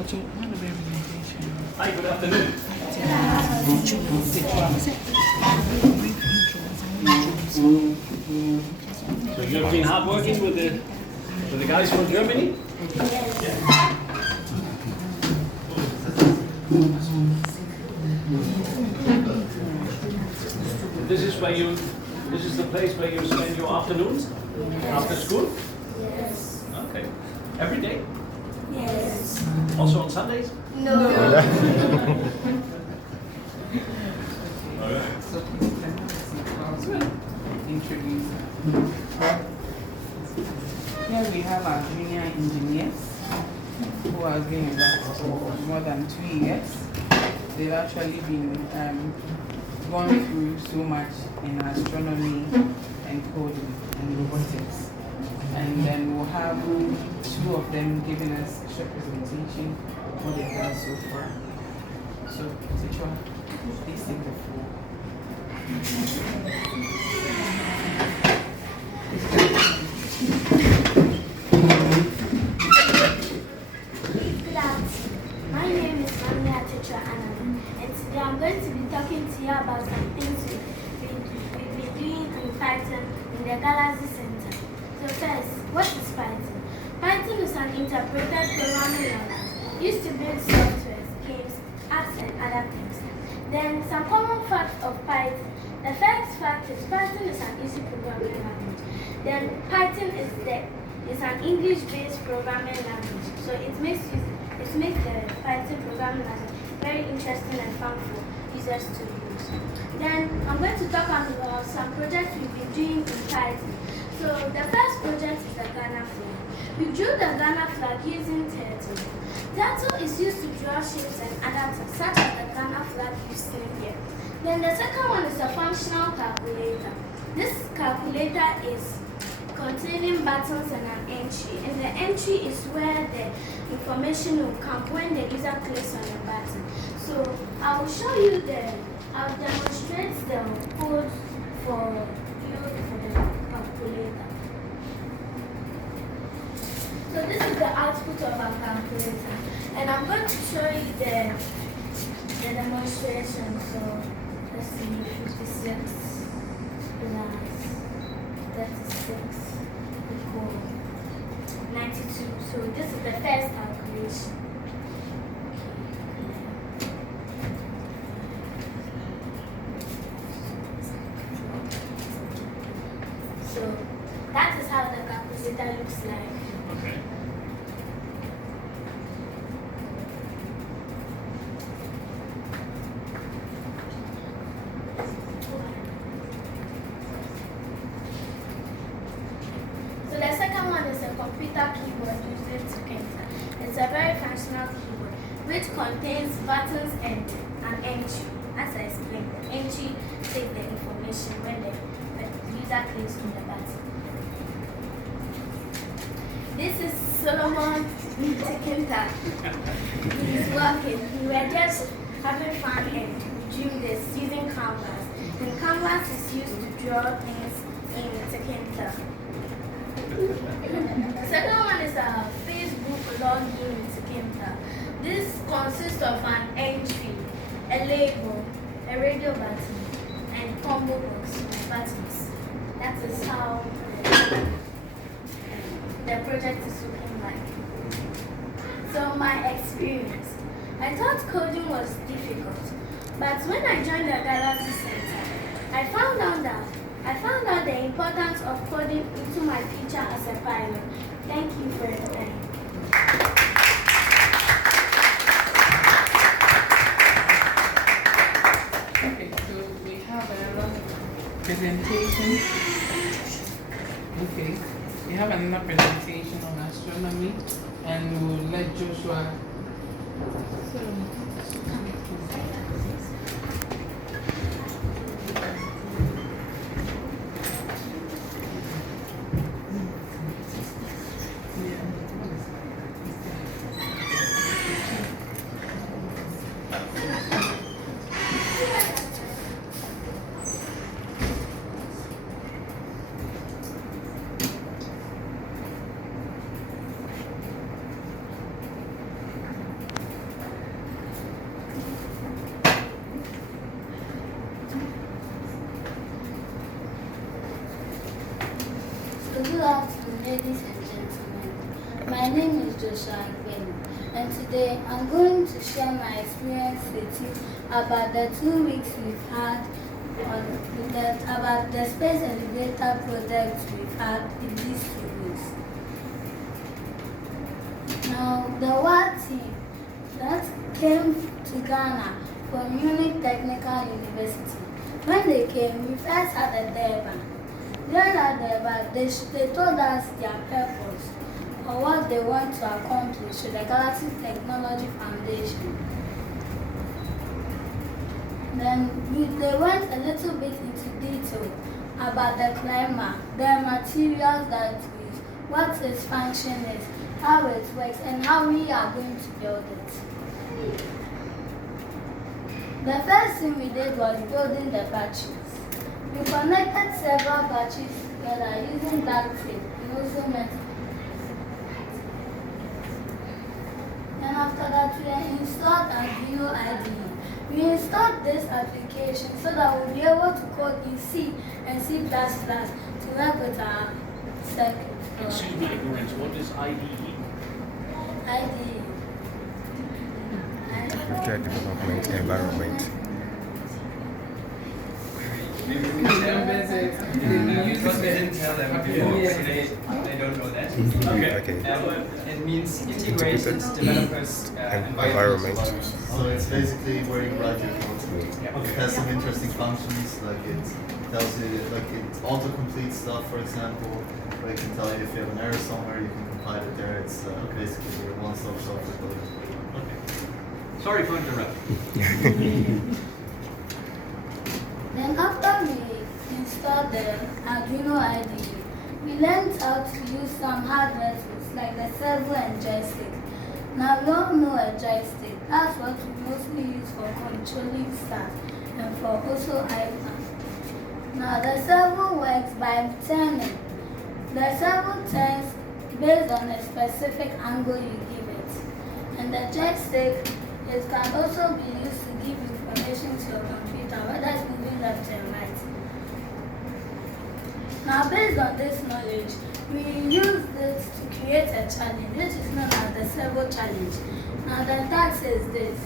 Hi, good afternoon. So you've been hard working with the guys from Germany? Yeah. This is the place where you spend your afternoons? Yes. After school? Yes. Okay. Every day? Yes. Also on Sundays? No. Here we have our junior engineers who have been with us for more than 2 years. They've actually been gone through so much in astronomy and coding and robotics. And then we'll have 2 of them giving us a short presentation of what they've done so far. So, teacher, please take the floor. My name is Mania Tetra Anna, and today I'm going to be talking to you about some things we've been doing in Python in the Galaxy Center. So first, what is Python? Python is an interpreted programming language used to build software, games, apps, and other things. Then some common facts of Python. The first fact is Python is an easy programming language. Then Python is an English-based programming language, so it makes the Python programming language very interesting and fun for users to use. Then I'm going to talk about some projects we've been doing in Python. So the first project is the Ghana flag. We drew the Ghana flag using Turtle. Turtle is used to draw shapes and other things, such as the Ghana flag you see here. Then the second one is a functional calculator. This calculator is containing buttons and an entry, and the entry is where the information will come when the user clicks on the button. So I'll demonstrate the code for you for the calculator. So this is the output of our calculator, and I'm going to show you the demonstration. So let's see, 56 plus 36 equal 92. So this is the first calculation. So that is how the calculator looks like. Okay. So the second one is a computer keyboard using Tech.Foundation. It's a very functional keyboard which contains buttons and an entry. As I explained, the entry takes the information when the user clicks on the button. This is Solomon Tech.Foundation. He's working. We were just having fun and doing this using Canvas. And Canvas is used to draw things in Tech.Foundation. The second one is a Facebook login in Tech.Foundation. This consists of an entry, a label, a radio button, and combo box buttons. That is how the project is looking like. So my experience. I thought coding was difficult, but when I joined the Galaxy Center, I found out the importance of coding into my future as a pilot. Thank you for your time. Okay, so we have another presentation. Okay, we have another presentation on astronomy, and we'll let Joshua. So good afternoon, ladies and gentlemen. My name is Joshua Gwen, and today I'm going to share my experience with you about the 2 weeks we've had about the space elevator project we've had in these 2 weeks. Now, the WARR team that came to Ghana from Munich Technical University, when they came, we first had a Durban. During that Durban, they told us their purpose or what they want to accomplish with the Galaxy Technology Foundation. Then they went a little bit into detail about the climate, the materials that we use, what its function is, how it works, and how we are going to build it. The first thing we did was building the batteries. We connected several batteries together using duct tape and also metal. And after that, we installed Arduino IDE. We installed this application so that we'll be able to code in C and C++ to work with our circuit. Excuse my ignorance, what is IDE? IDE. Software Development Environment. Because we didn't tell them before, so they don't know that. Okay. It means integrated developers environment. So it's basically where you write your code. It has some interesting functions, like it tells you, like it auto-completes stuff, for example, where it can tell you if you have an error somewhere, you can compile it there. It's basically your one-stop shop for code. Okay. Sorry for interrupting. Then after we installed the Arduino IDE, we learned how to use some hardware tools like the servo and joystick. Now we all know a joystick. That's what we mostly use for controlling stuff and for also icons. Now the servo works by turning. The servo turns based on a specific angle you give it. And the joystick, it can also be used to give information to your computer, whether it's moving left and right. Now, based on this knowledge, we use this to create a challenge, which is known as the servo challenge. Now, the task is this.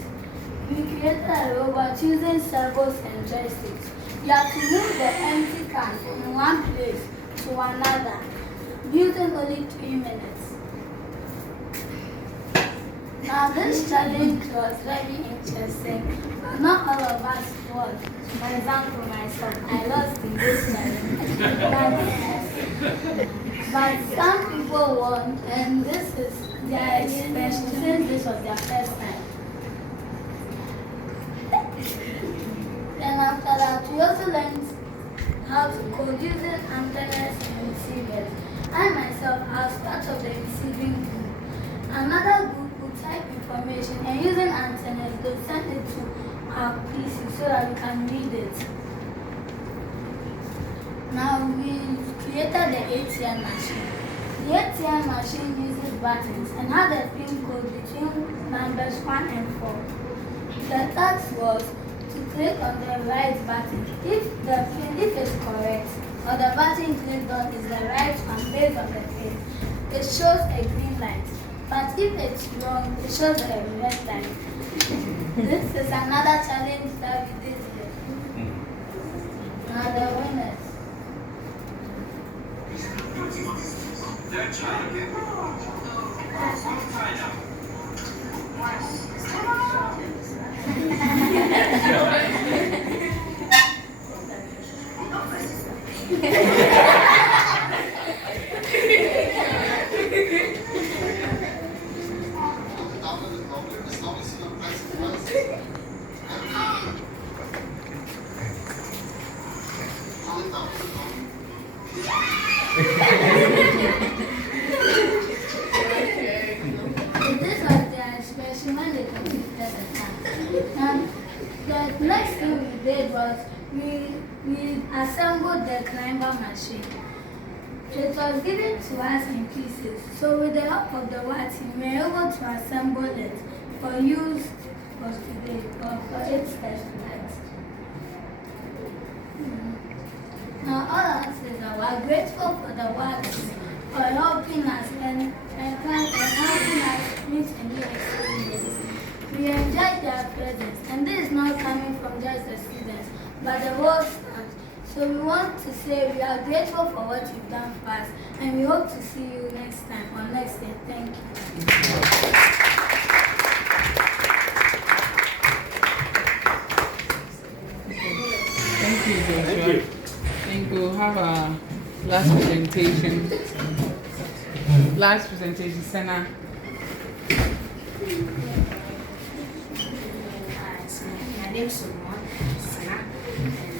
We created a robot using servos and joysticks. You have to move the empty can from one place to another, using only 3 minutes. Now this challenge was very interesting, but not all of us won. For example, myself, I lost in this challenge. But some people won, and this is their expression since this was their first time. Then after that, we also learned how to code using antennas and receivers. I myself, I was part of the receiving group. Another group type information and using antennas to send it to our PC so that we can read it. Now we created the ATM machine. The ATM machine uses buttons and has a pin code between numbers 1 and 4. The task was to click on the right button. If the pin is correct or the button clicked on is the right one based on the pin, it shows a green light. But if it's wrong, it shows a red light. This is another challenge that we did here. Now the winners. This was their expression when they completed the task. And the next thing we did was we assembled the climber machine. It was given to us in pieces. So with the help of the WARR team, we were able to assemble it for use for today or for its test flight. Now all that is our grateful for the works for helping us and helping us meet a new experience. We enjoy their presence, and this is not coming from just the students, but the whole staff. So we want to say we are grateful for what you've done for us, and we hope to see you next time or next year. Thank you. Thank you, Joshua. Thank you. Thank you. Have a last presentation. Last presentation, Senna. My name is Gomoa, Senna, and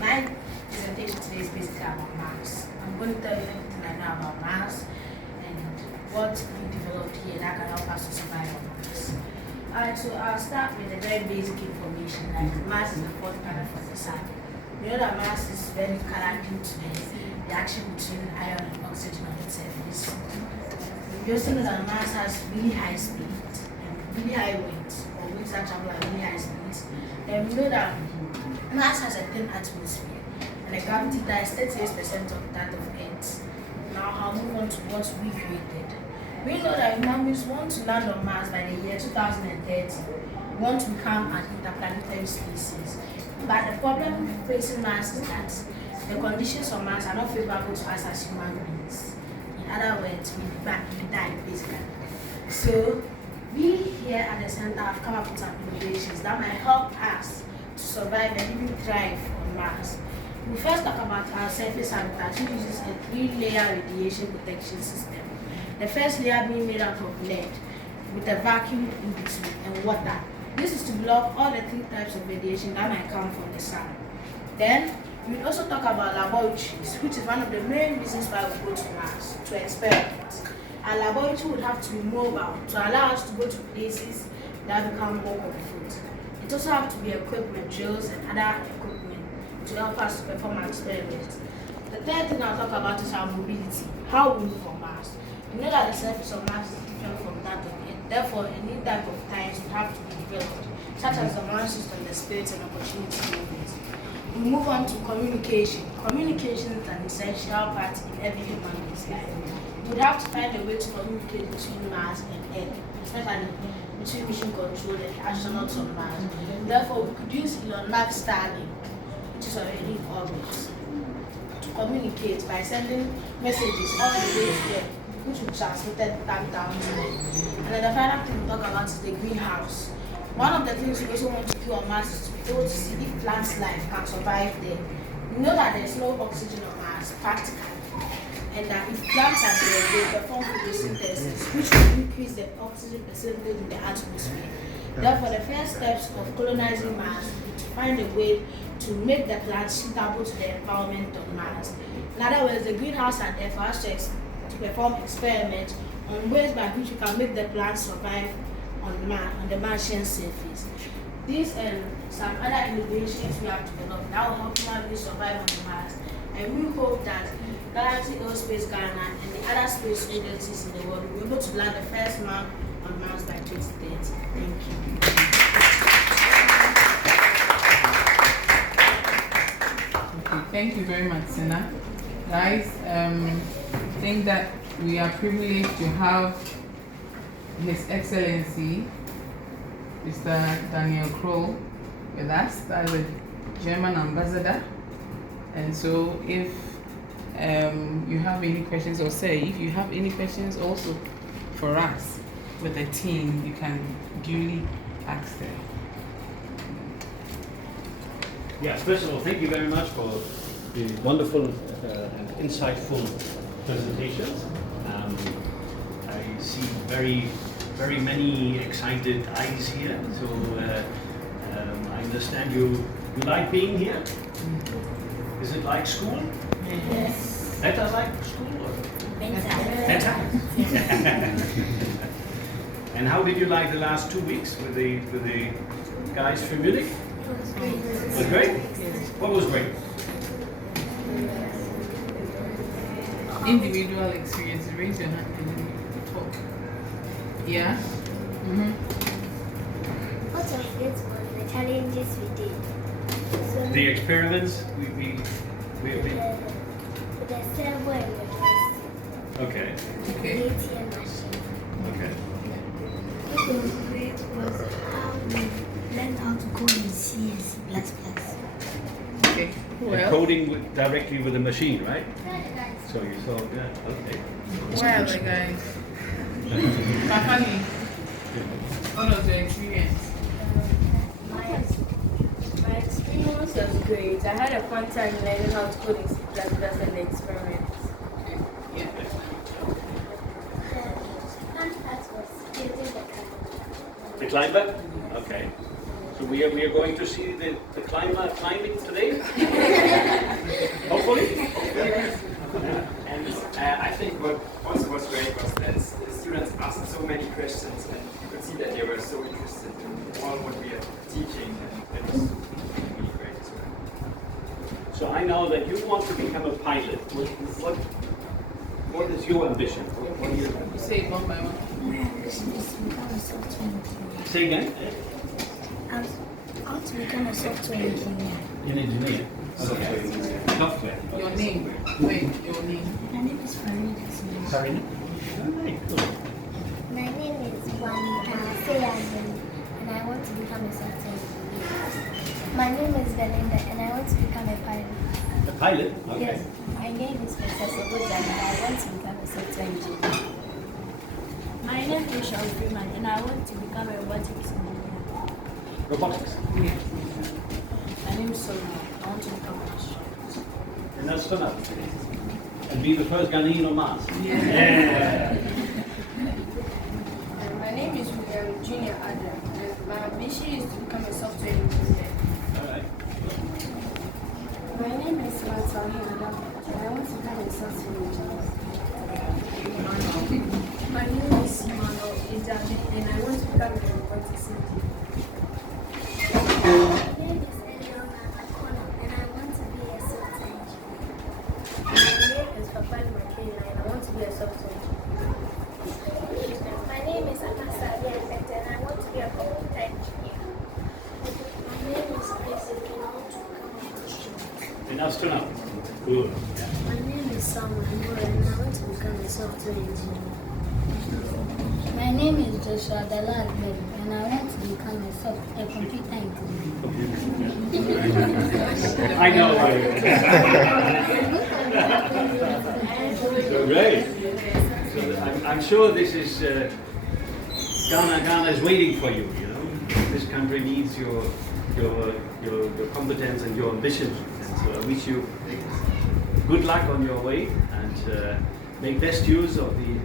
my presentation today is basically about Mars. I'm going to tell you everything I know about Mars and what we developed here that can help us to survive on Mars. Alright, so I'll start with the very basic information that Mars is the fourth planet from the Sun. We know that Mars is very colored due to the reaction between iron and oxygen on its surface. We also know that Mars has really high speed and really high winds, or winds that travel at really high speeds. And we know that Mars has a thin atmosphere and a gravity that is 38% of that of Earth. Now I'll move on to what we created. We know that humans want to land on Mars by the year 2030. We want to become an interplanetary species. But the problem facing Mars is that the conditions on Mars are not favorable to us as human beings. In other words, we die basically. So we here at the center have come up with some innovations that might help us to survive and even thrive on Mars. We first talk about our surface habitat, which uses a 3-layer radiation protection system. The first layer being made out of lead with a vacuum in between and water. This is to block all the 3 types of radiation that might come from the sun. Then we also talk about laboratories, which is one of the main reasons why we go to Mars, to experiment. Our laboratory would have to be mobile to allow us to go to places that become more comfort. It also has to be equipped with drills and other equipment to help us to perform our experiments. The third thing I'll talk about is our mobility, how we move on Mars. We know that the surface of Mars is different from that of Earth. Therefore, any type of times would have to be developed, such as the Mars system, the space and opportunity movement. We move on to communication. Communication is an essential part in every human being's life. We would have to find a way to communicate between Mars and Earth, especially between mission control and astronauts on Mars. Therefore, we could use Elon Musk's Starlink, which is already in orbit, to communicate by sending messages all the way to them, which will transmit back down to them. And then the final thing we talk about is the greenhouse. One of the things we also want to do on Mars is to be able to see if plant life can survive there. We know that there's no oxygen on Mars, practically, and that if plants are there, they perform photosynthesis, which will increase the oxygen percentage in the atmosphere. Therefore, the first steps of colonizing Mars is to find a way to make the plants suitable to the environment on Mars. In other words, the greenhouse are there for us to perform experiments on ways by which we can make the plants survive on the Martian surface. These and some other innovations we have developed that will help human beings survive on Mars. And we hope that Galaxy Aerospace Ghana and the other space agencies in the world will be able to land the first man on Mars by 2030. Thank you. Okay, thank you very much, Senna. Guys, I think that we are privileged to have His Excellency, Mr. Daniel Krul, with us as a German ambassador. And so if you have any questions, or say if you have any questions also for us with the team, you can duly ask them. Yes, first of all, thank you very much for the wonderful and insightful presentations. I see very many excited eyes here. So I understand you like being here. Is it like school? Yes. Better like school or? Better. And how did you like the last 2 weeks with the guys from Munich? It was great? What was great? Individual experience, raise your hand and then talk. Yeah? Mm-hmm. What was it was the challenges we did? So The experiments we with the Okay. Okay. ATM machine. Okay. What was great was how we learned how to code in C and C++. Okay. And Well, coding directly with the machine, right? So you saw that. Okay. well, guys. Kakani, what was your experience? My experience was great. I had a fun time learning how to code in C++ and the experiments. Yeah. The fun part was building the car. The climber? Okay. So we are going to see the climber climbing today? Hopefully? And I think what also was great was that the students asked so many questions, and you could see that they were so interested in all what we are teaching, and it was really great as well. So I know that you want to become a pilot. What is your ambition? What do you Say it one by one. My ambition is to become a software engineer. say again? I want to become a software engineer. An engineer. Software. Your name. Wait, your name. My name is Farid Ismail. Sorry. Alright, cool. My name is Juanita Seyazin, and I want to become a software engineer. My name is Belinda, and I want to become a pilot. A pilot? Okay. Yes. My name is Professor Bojan, and I want to become a software engineer. My name is Sean Freeman, and I want to become a robotics engineer. Robotics. Yeah. My name is Solomon. I want to become an astronaut. An astronaut. And be the first Ghanaian on Mars. Yeah. My name is Junior Adam, and my ambition is to become a software engineer. Alright. My name is Martin Hannah, and I want to become a software engineer. My name is Simano Ejami, and I want to become a robotics engineer. My name is Eliona Akona, and I want to be a software engineer. My name is Papa Makena, and I want to be a software engineer. My name is Ambassorder, and I want to be a computer engineer. My name is Isaac, and I want to become an astronaut. An astronaut. Good. My name is Samuel, and I want to become a software engineer. My name is Joshua Dalal, and I want to become a computer engineer. I know. Great. So I'm sure this is Ghana is waiting for you. You know, this country needs your competence and your ambition. And so I wish you good luck on your way, and make best use of the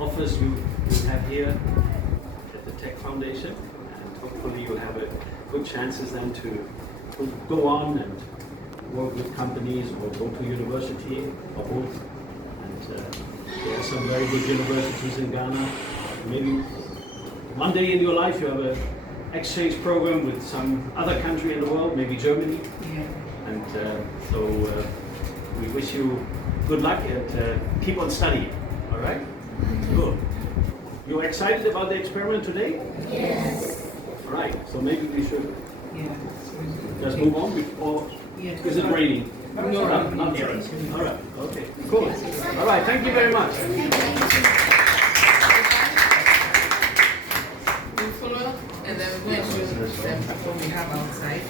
offers you have here at the Tech.Foundation, and hopefully you'll have a good chances then to go on and work with companies or go to university or both. And there are some very good universities in Ghana. Maybe one day in your life you have an exchange program with some other country in the world, maybe Germany. Yeah. And so we wish you good luck and keep on studying. All right? Good. You're excited about the experiment today? Yes. All right. So maybe we should Yeah. just move on before. Yeah. Is it raining? No, Not yet. All right. Okay. Cool. All right. Thank you very much. We'll follow, and then we're going to show them what we have outside.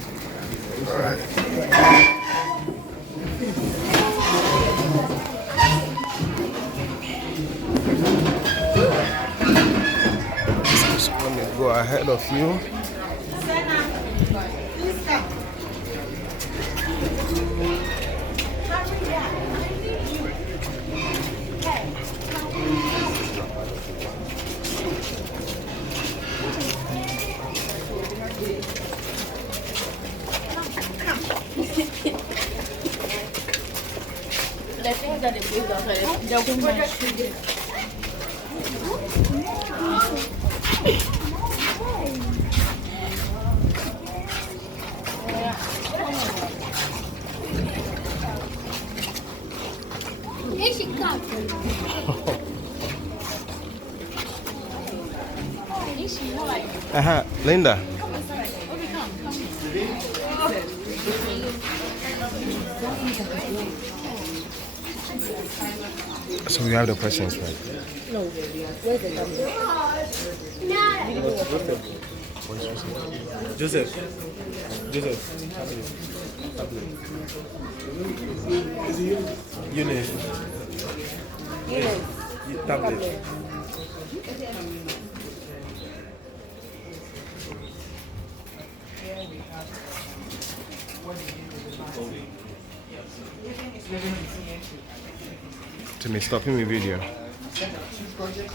Let me go ahead of you. The things that they build outside, they'll project. Linda. So we have the questions, right? No. Where's the tablet? Joseph. Eunice. Tablet. To me, stopping my video.